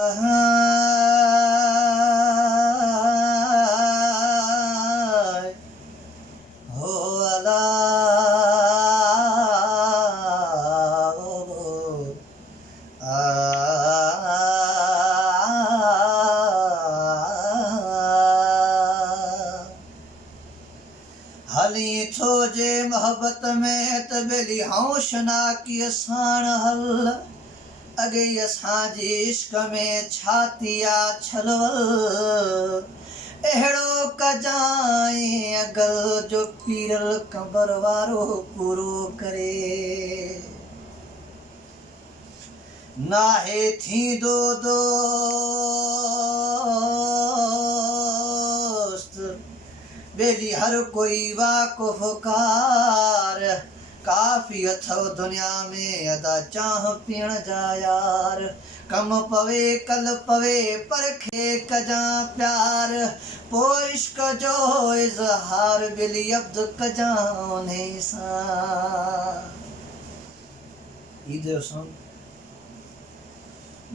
हो अला हली थो जे मोहब्बत में त बेली हौशना की साण हल अगे असांजे इश्क में छातिया छलवल अहिड़ो कजाई अगल जो पीरल कंबर वारो पूरो करे नाहे थींदो दोस्त बेली हर कोई वाकुफ़कार काफ़ी अथव दुनिया में अदा चाह पीण जा यार कम पवे कल पवे परखे कजा प्यार पो इश्क जो इज़हार बेली अब्द कजा उन्हे सां ईद सॉन्ग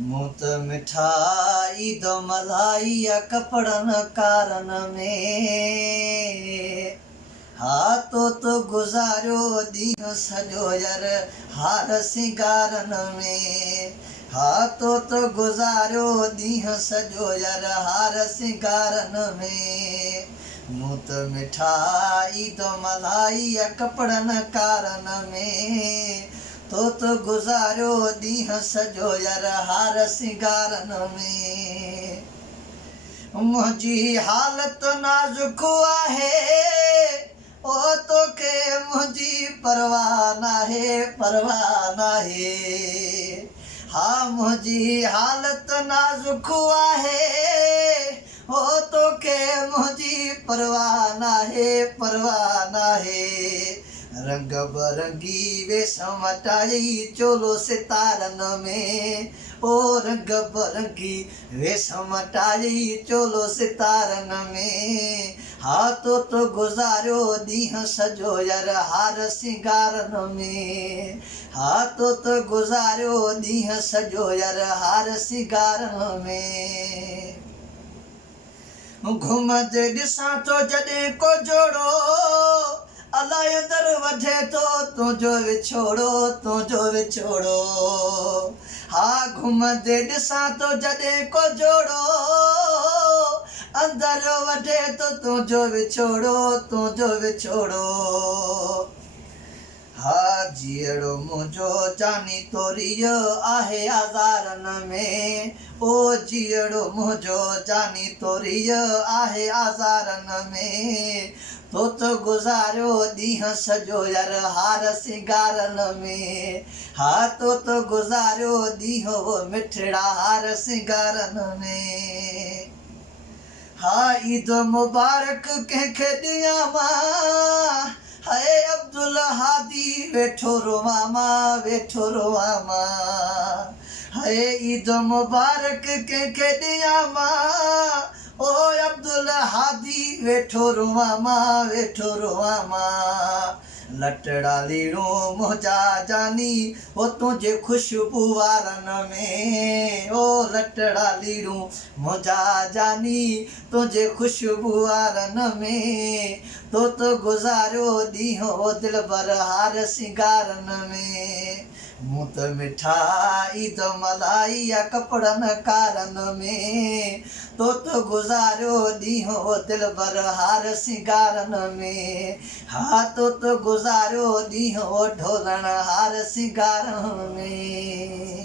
मूं त मिठाई दो मलाई कपड़न कारन में हाथों तो गुजारो ॾींहुं सॼो यार हार सिंगारन में हाथों तो गुजारो ॾींहुं सॼो यार हार सिंगारन में मूं त मिठाई दो मलाई कपड़न कारन में तो गुजारो ॾींहुं सॼो यार हार सिंगारन में मुंहिंजी हालत नाज़ुक आहे ओ तोखे मुंहिंजी परवाह नाहे हा मुंहिंजी हालत नाज़ुक आहे ओ तोखे मुंहिंजी परवाह नाहे रंग बरंगी वेशम मटाई चोलो सितारन में ओ रंग बरंगी वेशम मटाई चोलो सितारन में हाथों तो गुजारो ॾींहुं सॼो यार हार सिंगारन में हाथों तो गुजारो ॾींहुं सॼो यार हार सिंगारन में घुमंदे ॾिसां थो जॾहिं को जोड़ो अलाए दर वधे तो तुंहिंजो विछोड़ो हा घुमंदे ॾिसां तो जॾहिं को जोड़ो अंदर वधे तो तुंहिंजो विछोड़ो हा जीअड़ो मुंहिंजो जानी तोरीअ आहे आज़ारन में ओ जीअड़ो मुंहिंजो जानी तोरीअ आहे आज़ारन में तो गुज़ारियो ॾींहुं सॼो यार हार सिंगारन में हा तो गुज़ारियो ॾींहुं मिठड़ा हार सिंगारन में हा ईद मुबारक कंहिंखे ॾियां मां हाय अब्दुल हादी वेठो रोवां मां हाय ईद मुबारक कंहिंखे ॾियां मां ओ अब्दुल हादी वेठो रोवां मां लटड़ा लीड़ो मोजा जानी ओ तुझे खुशबू वारन में ओ लटड़ा लीड़ो मोजा जानी तुझे खुशबू वारन में तो गुजारो ॾींहुं दिल भर हार सिंगारन में मूं त मिठाई दो मलाई कपड़न कारन में तो गुजारो ॾींहुं दिल भर हार सिंगारन में हा तो गुजारो ॾींहुं ढोलण हार सिंगारन में।